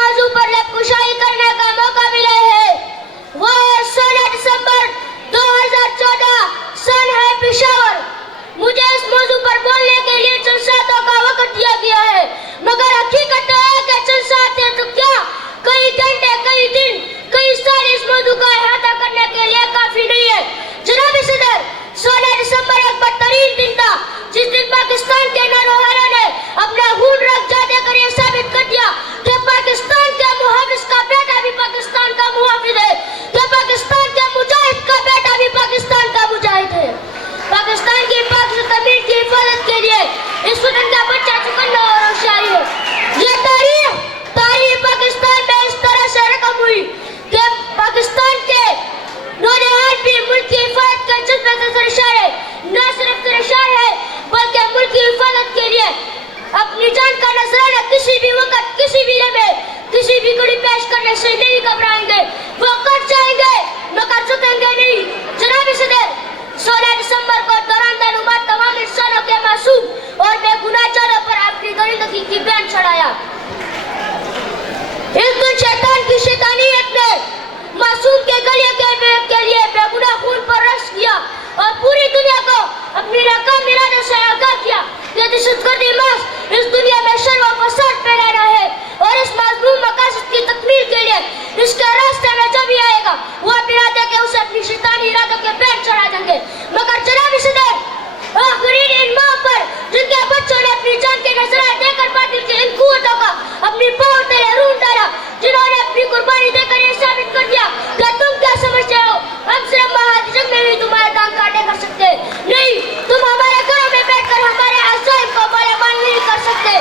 موضوع پر لب کشائی کرنے کا موقع ملا ہے وہ 16 دسمبر 2014 سن ہے پشاور. مجھے اس موضوع پر بولنے کے لیے چند ساتوں کا وقت دیا گیا ہے، مگر حقیقت ہے کہ چند ساتھ ہے تو کیا کئی گھنٹے، کئی دن، کئی سال اس موضوع کا احاطہ کرنے کے لیے کافی نہیں ہے. جناب صدر، 16 دسمبر ایک بدترین دن تھا جس دن پاکستان کے نوجوانوں نے اپنا خون رکھ جا دے کر یہ ثابت کر دیا کہ پاکستان کے محافظ کا بیٹا بھی پاکستان کا محافظ ہے، کہ پاکستان کے مجاہد کا بیٹا بھی پاکستان کا مجاہد ہے. پاکستان کی پاک زمین کی حفاظت کے لیے اس وطن کا بچہ چکنا اور ہوشیاری ہے. یہ تاریخ پاکستان میں اس طرح سے رقم ہوئی کہ پاکستان کے نوجوان بھی ملک کی حفاظت کے جذبے سے سرشار ہے. نہ صرف سرشار ہے بلکہ ملک کی حفاظت کے لیے اپنی جان کا نذرانہ کسی بھی وقت، کسی بھی لمحے، کسی بھی گھڑی پیش کرنے سے نہیں گھبرائیں گے. وہ کٹ جائیں گے مگر جھکیں گے نہیں. جناب صدر، 16 دسمبر کو دوران تعلومات تمام انسانوں کے معصوم اور بے گناہ جانوں پر اپنی درندگی کی بین چڑھایا. اس دن شیطان کی شیطانیت نے معصوم کے گلے کے لیے بے گناہ خون پر رقص کیا اور پوری دنیا کو اپنی ناکام ارادوں سے آگاہ کیا کہ دہشت گردی محض اس دنیا میں شر و فساد پھیلانا ہے اور اس مذموم مقاصد کی تکمیل کے لیے اس کے راستے میں جو بھی آئے گا وہ ارادے کے اسے اپنی شیطانی ارادوں کے پیر چڑھا دیں گے. مگر جناب صدر، آخرین ان ماں پر جن کے بچوں نے اپنی جان کے نذرانہ دے کر باطل کی ان قوتوں کا اپنی پاؤں تلے رون ڈالا، جنہوں نے اپنی قربانی دے کر یہ ثابت کر دیا کہ تم کیا سمجھتے ہو ہم صرف مہاد جنگ میں بھی تمہارے دان کاٹے کر سکتے نہیں، تم ہمارے گھروں میں بیٹھ کر ہمارے عزائم کو مالامال نہیں کر سکتے.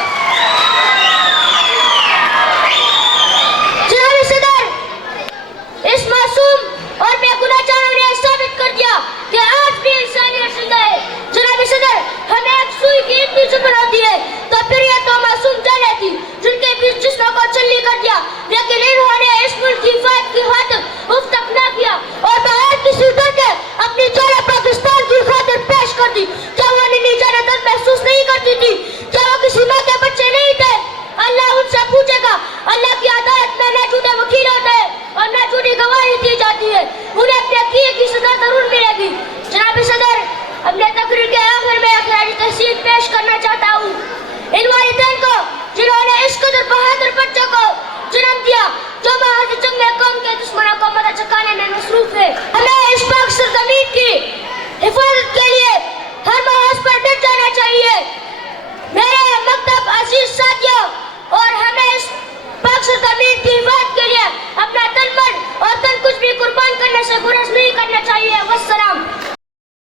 جناب صدر، اس معصوم اور بے گناہ جانوں نے ثابت کر دیا کہ آج بھی انسانیت زندہ ہے. جناب صدر، ہمیں ایک سوئی کی اتنی زبان ہوتی ہے تو پھر یہ تو معصوم جانیں تھی جن کے بیچ جسموں کو چلی کر دیا، لیکن انہوں نے اس ملک کی حفاظت کی خاطر اف تک نہ کیا اور بغیر کسی ڈر کے اپنی جانیں پاکستان کی خاطر پیش کر دی. کیا وہ ننھی جانیں درد محسوس نہیں کرتی تھی؟ کیا وہ کسی ماں کے بچے نہیں تھے؟ اللہ ان سے پوچھے گا. اللہ کی عدالت میں نہ جھوٹے وکیل ہوتے ہیں اور نہ جھوٹی گواہی دی جاتی ہے، انہیں اپنے کیے کی سزا ضرور ملے گی. جناب صدر، اپنے تقریر کے آخر میں خراج تحسین پیش کرنا چاہتا ہوں ان والدین کو جنہوں نے اس قدر بہادر بچوں کو جنم دیا جو محاذ جنگ میں قوم کے دشمنوں کو مدد چکانے میں مصروف ہے. ہمیں اس پاک سرزمین کی حفاظت کے لیے ہر محاذ پر ڈٹ جانا چاہیے. میرے مکتب عزیز ساتھیوں، اور ہمیں اس پاک سرزمین کی حفاظت کے لیے اپنا تن من اور تن کچھ بھی قربان کرنے سے گریز نہیں کرنا چاہیے. والسلام.